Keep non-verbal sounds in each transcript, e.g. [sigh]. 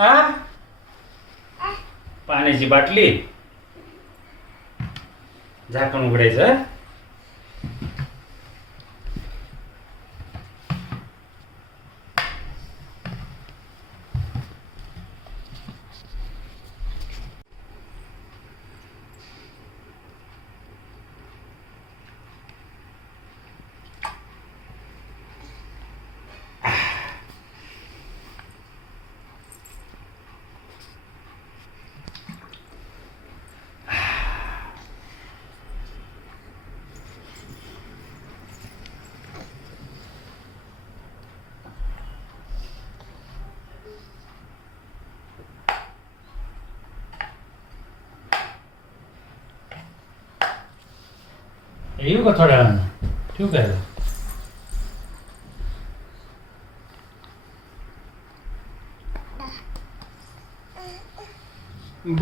हा? पाण्याची बाटली. झाकण उघडायचं येऊ का थोड्या वेळानं ठेवू काय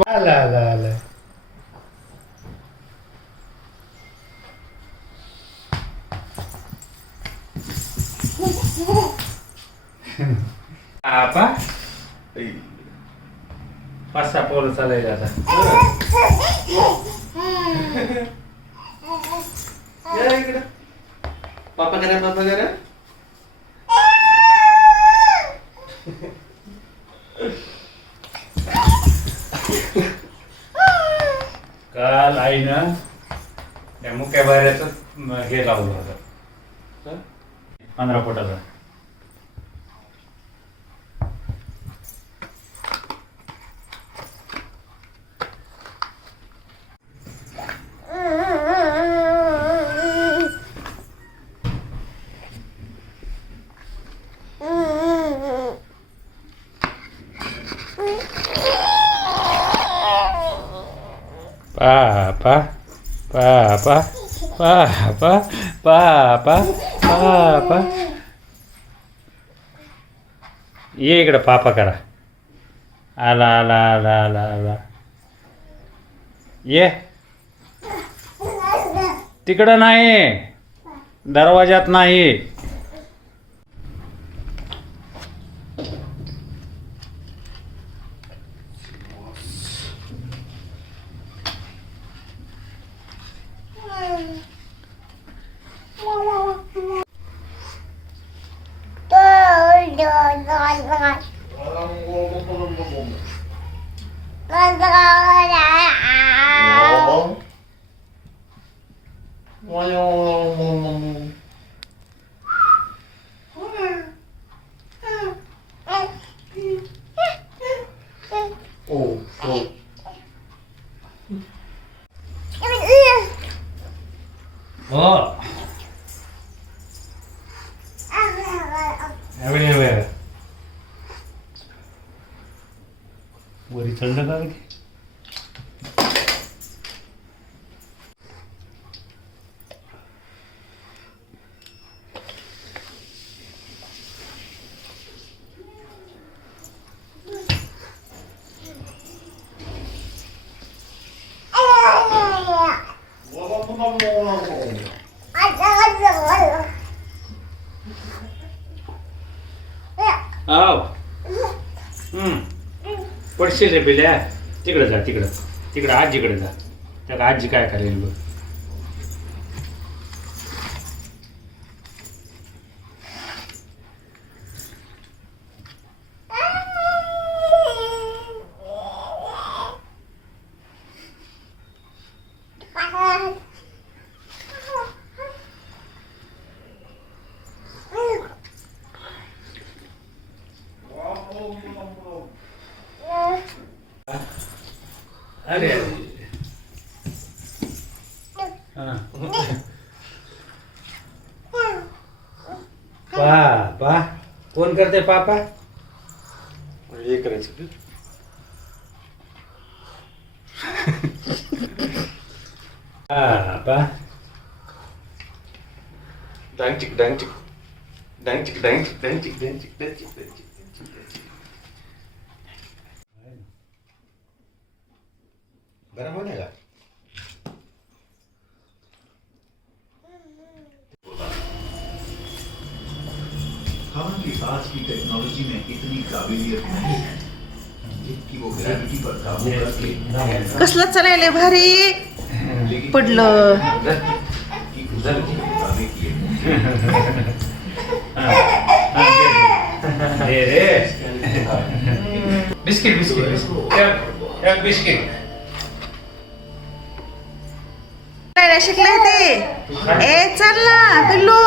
आला आला आला आपा पाच सहा पोरं चालायला आता इकडं? पापा करा पापा करा. काल आईनं त्या मुक्या बाहेरच हे लावलं होतं. पंधरा फुटाचा पापा पापा पापा पापा पापा ये इकडं पापा करा आला आला आला आला आला ये तिकडं नाही दरवाजात नाही 와요. पडशील रे पिल्या. तिकडं जा तिकडं. तिकडं आजीकडे जा. त्या आजी काय करेल बघ पापा कोण करते पापा? हे करायचं पापा डांगचिक डांगचिक डांगचिक डांगचिक डांगचिक डांगचिक डांगचिक डांगचिक डांगचिक गरम होने का आज की टेक्नोलॉजी में इतनी काबिलियत नहीं है? कि वो ग्रेविटी पर काबू करके कसलं भारी? पडलं. कि गुजर के मुताबिक ये दे रे बिस्किट बिस्किट बिस्किट। शिकलाय ते ए चल ना पिल्लू.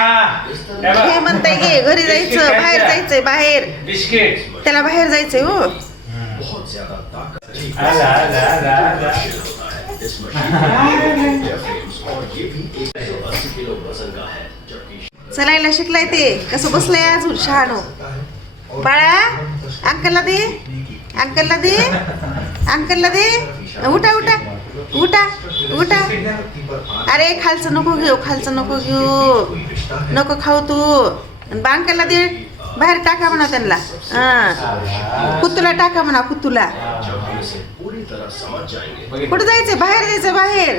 हा, म्हणताय की घरी जायचं बाहेर जायचंय बाहेर. बिस्किट. त्याला बाहेर जायचंय हो. बहुत ज्यादा ताकत आला आला आला आला. इस मशीन में diaphragms और ये भी एक सौ अस्सी किलो वजन का है जबकि चालायला शिकलाय ते. कसं बसलंय अजून शहाणो? बाळा अंकलला दे. अंकलला दे. अंकलला दे. उठा उठा. उठा उठा. अरे खालचं नको घेऊ खालचं नको घेऊ. नको खाऊ तू. आणि दे. बाहेर टाका म्हणा त्यांना. हा. कुतूला टाका म्हणा कुतूला कुठं जायचं? बाहेर जायचं बाहेर.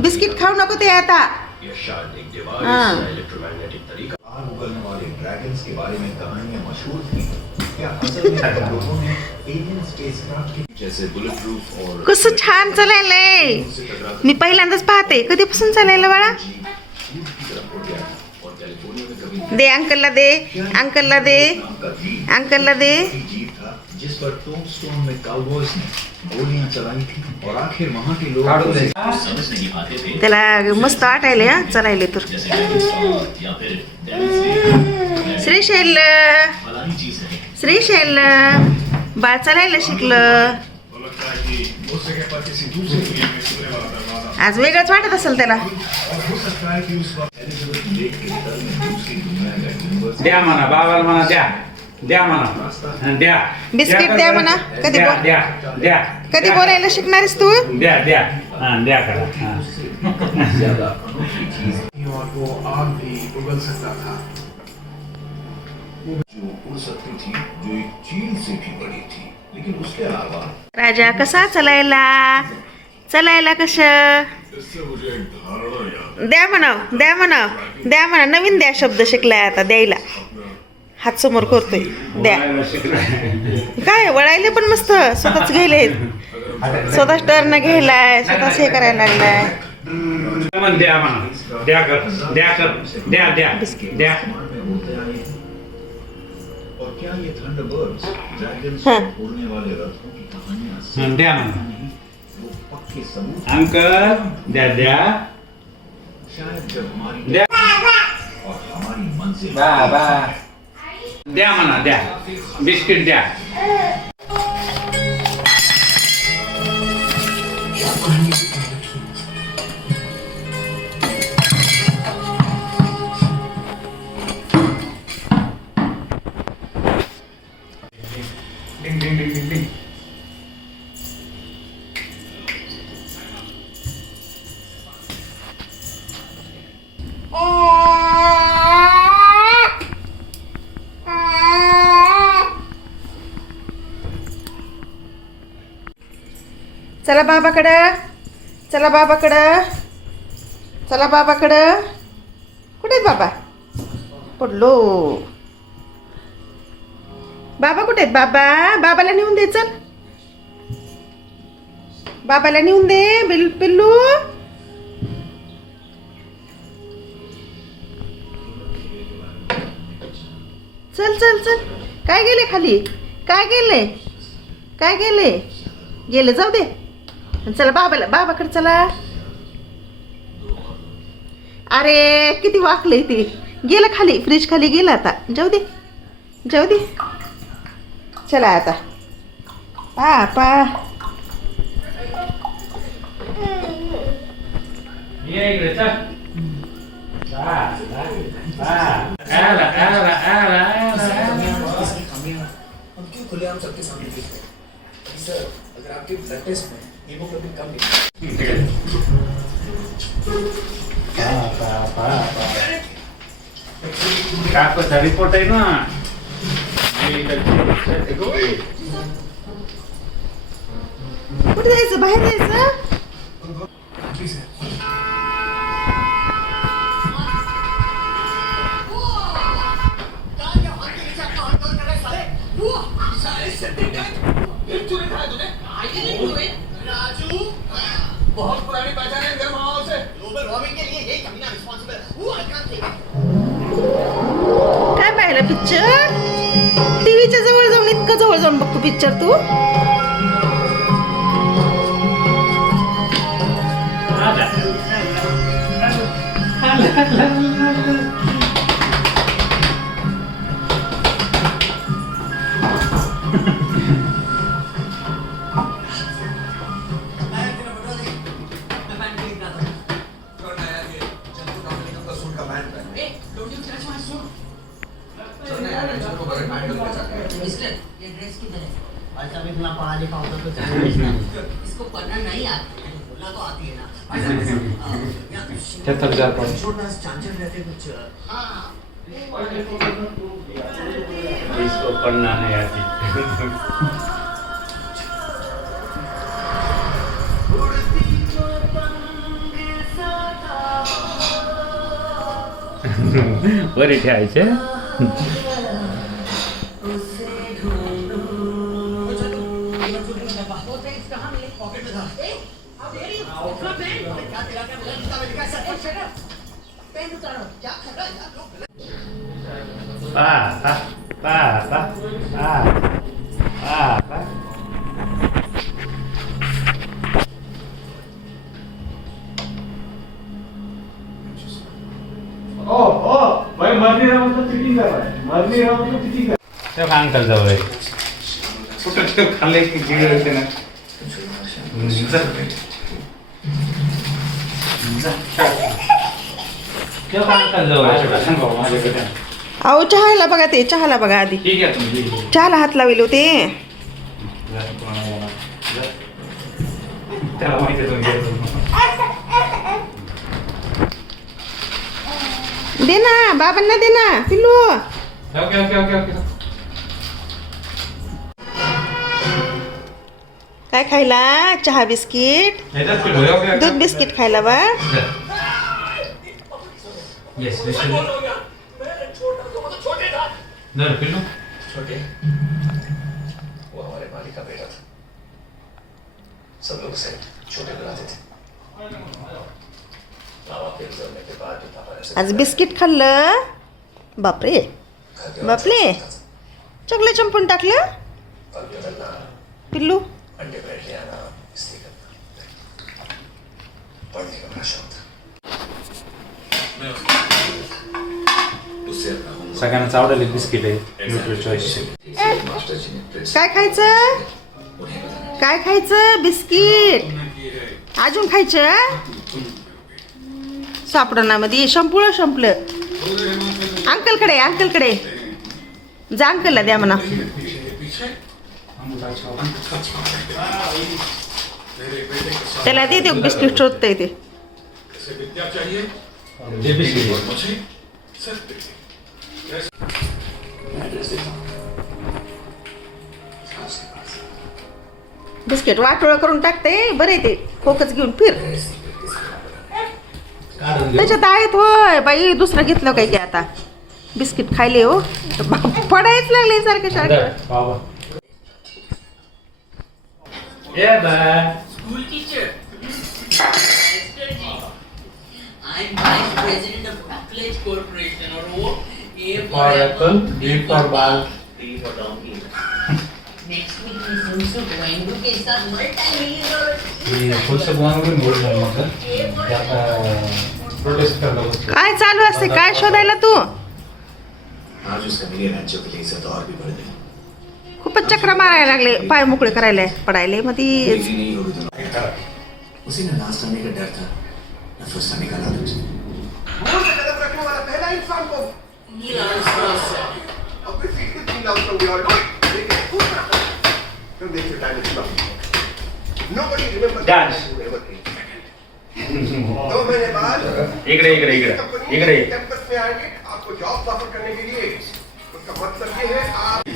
बिस्किट खाऊ नको ते आता. हां. कसं छान चालायलंय मी पहिल्यांदाच पाहते कधीपासून चालायला बाळा? कभी दे अंकलला दे अंकलला दे अंकलला दे। जिस पर में काउबॉयज ने गोलियां चलाई थी और आखिर वहां के लोग. समझ नहीं पाते थे। त्याला मस्त आटायले हा चालायले तर. श्रीशैल है। श्रीशैल बाळ चालायला शिकलं. आज वेगळंच वाटत असेल त्याला. द्या म्हणा बाबाला म्हणा द्या. द्या म्हणा. द्या. बिस्किट द्या म्हणा. कधी द्या बोल- द्या. द्या. कधी द्या. बोलायला शिकणारीस तू? द्या द्या. हा द्या करा. [laughs] राजा कसा चालायला? चालायला कश? द्या म्हणाव द्या म्हणाव द्या म्हणा नवीन द्या शब्द शिकलाय आता द्यायला. हात समोर करतोय द्या. काय वळायले पण मस्त स्वतःच घ्यायले. स्वतःच टर्न घ्यायलाय स्वतःच हे करायला लागलाय. म्हण द्या म्हणा द्या कर. द्या द्या. ये थंडरबर्ड्स ड्रैगन्स। उड़ने वाले रथों की कहानियां हं, सिर्फ द्या म्हणा नहीं वो पक्के सबूत अंकल द्या द्या शायद जब हमारी द्या और हमारी मंजिल द्या म्हणा द्या बिस्किट द्या चला बाबाकडं. चला बाबाकडं. चला बाबाकडं. कुठे आहेत बाबा? पडलो. बाबा कुठे आहेत? बाबा बाबाला नेऊन दे चल. बाबाला नेऊन दे बिल पिल्लू. चल चल चल. काय गेले खाली? काय गेले? काय गेले? गेले जाऊ दे. चला बाबाला बाबाकडे चला. अरे किती वाकले ते. गेलं खाली फ्रीज खाली गेलं आता. जाऊ दे. जाऊ दे. चला आता. पा पा. अगर आपके ब्लड टेस्ट में काय कम निकले रिपोर्ट आहे ना कुठे जायचं बाहेर जायचं है बहुत पुरानी पहचान है गर्म हवाओं से ग्लोबल वार्मिंग के लिए ये कमीना रिस्पांसिबल है वो आई कांट टेक काय पाहिलं पिक्चर टीव्हीच्या जवळ जाऊन इतकं जवळ जाऊन बघतो पिक्चर तू अच्छा इतना पढ़ा लिखा होता तो जान इसको पढ़ना नहीं आता बोलना तो आती है ना त्याचा विचार कर छोटा चांचर रहते कुछ इसको पढ़ना नहीं आती बरी ठेवायचे पा पा पा पा ओ ओ भाई मर्दी राव तो चिटिंग कर रहा है मर्दी राव तो चिटिंग कर ठेव खाल्ले की गिळ होते ना तेव्हा अंकल जवळ आहे सांगा माझ्याकडे अहो चहाला बघा ते चहाला बघा आधी. चहाला हात लावेल होते दे ना बाबांना दे ना पिल्लू. Okay okay okay okay. काय खायला? चहा बिस्किट. दूध बिस्किट खायला बा आज बिस्किट खाल्लं? बापरे. बापले चॉकलेट चंपून टाकलं? पिल्लू? उससे अपना होमवर्क सगळ्यांना आवडले बिस्किट आहे न्यूट्री चॉईस काय खायचं काय खायचं बिस्किट अजून खायचं सापडना मध्ये संपलं संपलं अंकलकडे अंकलकडे जा अंकलला द्या म्हणा त्याला दे देऊ बिस्किट शोधतंय ते. बिस्किट आहे. बिस्किट वाटोळं करून टाकते बरे ते. खोकच घेऊन फिर. त्याच्यात आहेत होय बाई दुसरं घेतलं काय की आता? बिस्किट खायले हो. पडायच लागले सारखे सारखे ये bye school teacher. I'm vice president of Appalach Corporation or O. A for apple, B for ball. D for donkey. Next week is also going to be some काय चालू असते काय शोधायला तू आज उसका मेरे राज्यों के लिए इज्जत और भी बढ़ गई खूपच चक्र मारायला लागले पाय मोकळे करायला पडायले. होगी तो इकडे इकडे इकडे. इकडे. आपको जॉब ऑफर करने के लिए उसका मतलब ये है आप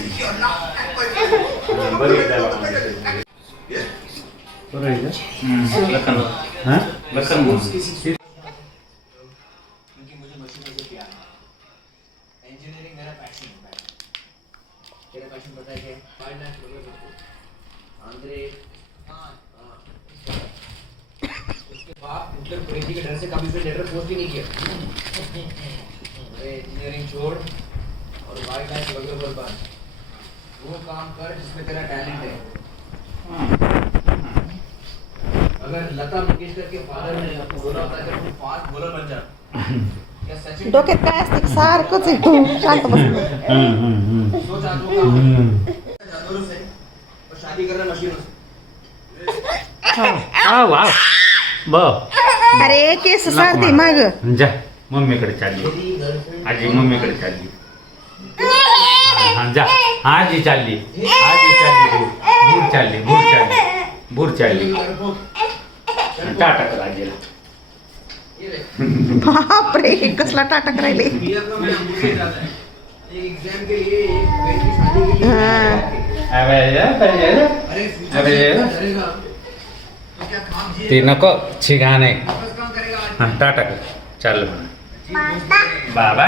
That person. Yes. लखन हां लखन क्योंकि मुझे मशीनों से प्यार है इंजीनियरिंग मेरा पैशन है तेरा पैशन बताइए फाइव लाख रुपए आंद्रे हाँ उसके बाप हिटलर पुलिस के डर से कभी भी लेटर पोस्ट ही नहीं किया अरे इंजीनियरिंग छोड़ और वाइल्ड लाइफ वगैरह बर्बाद वो काम कर जिसमें तेरा टैलेंट है। अगर लता मंगेशकर के फादर ने आपको बोला होता कि तुम फास्ट बॉलर बन जा क्या सचिन डोक्यात काय असते सारखंच आहे शांत बस। हा अरे केस सारते माग। जा मम्मीकडे चालली आजी मम्मीकडे चालली [laughs] जा। आज ही चालली आज ही ली बूर चालली बूर बूर चालली टाटा कर आजीला बाप रे कसला टाटा करायले? नको छिगाने टाटा कर. चाललं बाबा.